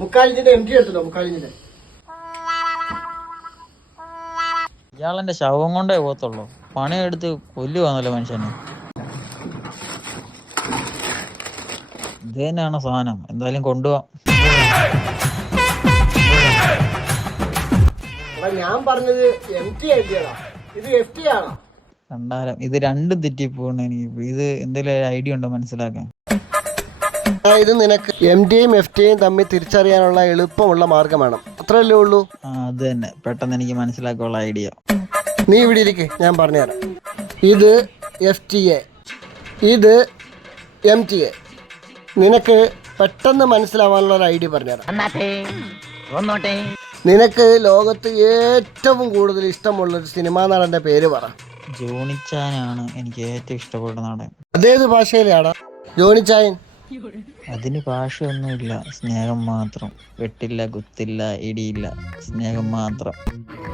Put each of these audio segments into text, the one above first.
മുക്കാലിഞ്ചിന്റെ MT എടുത്തല്ലോ, മുക്കാലിഞ്ചിന്റെ. ഇയാളെന്റെ ശവം കൊണ്ടേ പോകത്തുള്ളൂ. പണിയെടുത്ത് കൊല്ലുവാന്നല്ലോ മനുഷ്യനെ. ഇത് തന്നെയാണ് സാധനം. എന്തായാലും കൊണ്ടുപോവാം. ഞാൻ പറഞ്ഞത് MT ഐഡിയടാ, ഇത് FT ആണോ? കണ്ടാലും ഇത് രണ്ടും തെറ്റിപ്പോണ്. എനിക്ക് ഇത് എന്തെങ്കിലും ഐഡിയ ഉണ്ടോ മനസ്സിലാക്കാൻ? ഇത് നിനക്ക് MTയും FTയും തമ്മിൽ തിരിച്ചറിയാനുള്ള എളുപ്പമുള്ള മാർഗമാണ്. അത്രയല്ലേ ഉള്ളൂ. അത് തന്നെ, പെട്ടെന്ന് എനിക്ക് മനസ്സിലാക്കാനുള്ള ഐഡിയ. നീ ഇവിടെ ഇരിക്കെ, ഞാൻ പറഞ്ഞുതരാം. ഇത് FTA, ഇത് MTA. നിനക്ക് പെട്ടെന്ന് മനസ്സിലാവാനുള്ള ഒരു ഐഡിയ പറഞ്ഞുതരാം. നിനക്ക് ലോകത്ത് ഏറ്റവും കൂടുതൽ ഇഷ്ടമുള്ളൊരു സിനിമാ നടന്റെ പേര് പറ. ജോണിച്ചാനാണ് എനിക്ക് ഏറ്റവും ഇഷ്ടപ്പെട്ട നടൻ. അതേത് ഭാഷയിലാണ് ജോണിച്ചായൻ? അതിന് ഭാഷയൊന്നുമില്ല, സ്നേഹം മാത്രം. വെട്ടില്ല, കുത്തില്ല, ഇടിയില്ല, സ്നേഹം മാത്രം.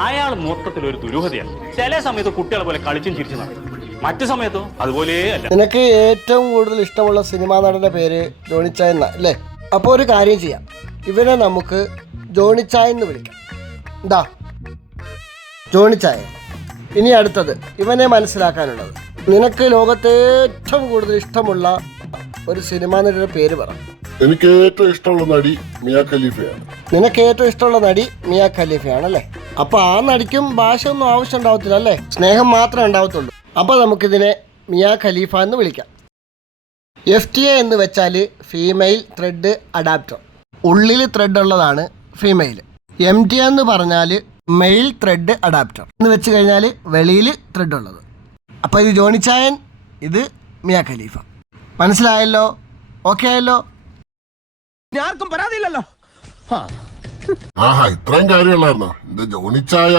അയാൾ മൊത്തത്തിൽ ഒരു ദുരൂഹതയാണ്. ചില സമയത്ത് കുട്ടികളെ പോലെ കളിച്ചും ചിരിച്ചു നടക്കും, മറ്റു സമയത്തോ അതുപോലെ അല്ല. നിനക്ക് ഏറ്റവും കൂടുതൽ ഇഷ്ടമുള്ള സിനിമാ നടന്റെ പേര് ജോണിച്ചായൻ അല്ലേ? അപ്പോൾ ഒരു കാര്യം ചെയ്യാം, ഇവനെ നമുക്ക് ജോണിച്ചായൻ എന്ന് വിളിക്കാം. എന്താ ജോണിച്ചായൻ. ഇനി അടുത്തത് ഇവനെ മനസ്സിലാക്കാനുള്ളത്, നിനക്ക് ലോകത്തെ ഏറ്റവും കൂടുതൽ ഇഷ്ടമുള്ള ഒരു സിനിമാ നടിയുടെ പേര് പറ. എനിക്ക് ഏറ്റവും ഇഷ്ടമുള്ള നടി മിയ ഖലീഫയാണ്. നിനക്ക് ഏറ്റവും ഇഷ്ടമുള്ള നടി മിയ ഖലീഫയാണല്ലേ? അപ്പൊ ആ നടിക്കും ഭാഷ ഒന്നും ആവശ്യം ഉണ്ടാവത്തില്ല അല്ലേ? സ്നേഹം മാത്രമേ ഉണ്ടാവത്തുള്ളൂ. അപ്പൊ നമുക്കിതിനെ മിയ ഖലീഫ എന്ന് വിളിക്കാം. FTA എന്ന് വെച്ചാൽ ഫീമെയിൽ ത്രെഡ് അഡാപ്റ്റർ. ഉള്ളിൽ ത്രെഡ് ഉള്ളതാണ് ഫീമെയിൽ. MT എന്ന് പറഞ്ഞാൽ മെയിൽ ത്രെഡ് അഡാപ്റ്റർ എന്ന് വെച്ച് കഴിഞ്ഞാൽ വെളിയിൽ ത്രെഡ് ഉള്ളത്. അപ്പോൾ ഇത് ജോണിച്ചായൻ, ഇത് മിയ ഖലീഫ. മനസ്സിലായല്ലോ? ഓക്കെ ആയല്ലോ? ആർക്കും പരാതിയില്ലല്ലോ. ആഹാ, ഇത്രയും കാര്യമുള്ളായിരുന്നോ? ഇത് ജോണിച്ചായ.